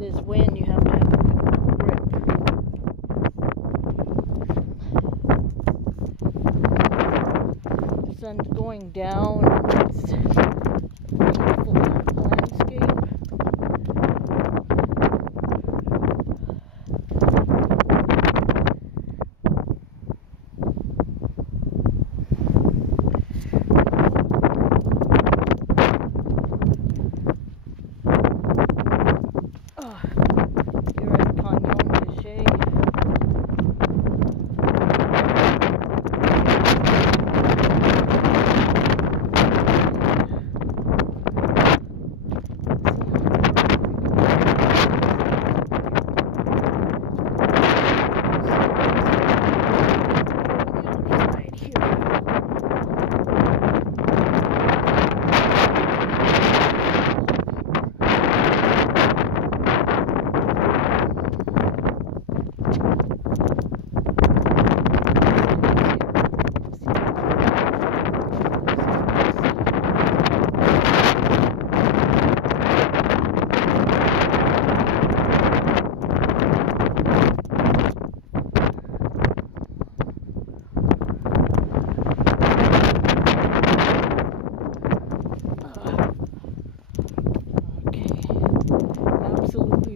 this wind, you have to have a good grip. The sun's going down. It's a beautiful landscape.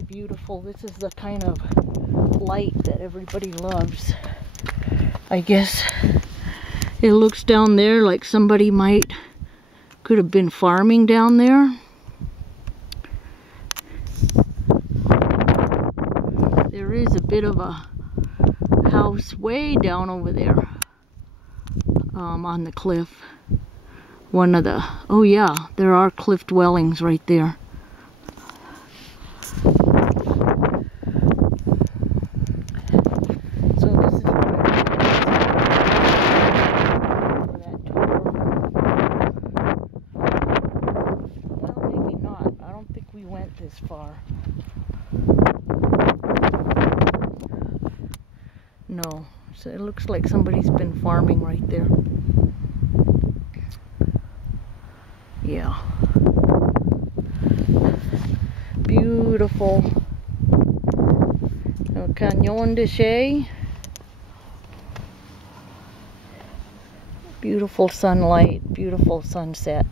Beautiful. This is the kind of light that everybody loves. I guess it looks down there like somebody could have been farming down there. There is a bit of a house way down over there on the cliff. Oh yeah, there are cliff dwellings right there. This far. No, so it looks like somebody's been farming right there. Yeah. Beautiful. El Cañón de Chelley. Beautiful sunlight, beautiful sunset.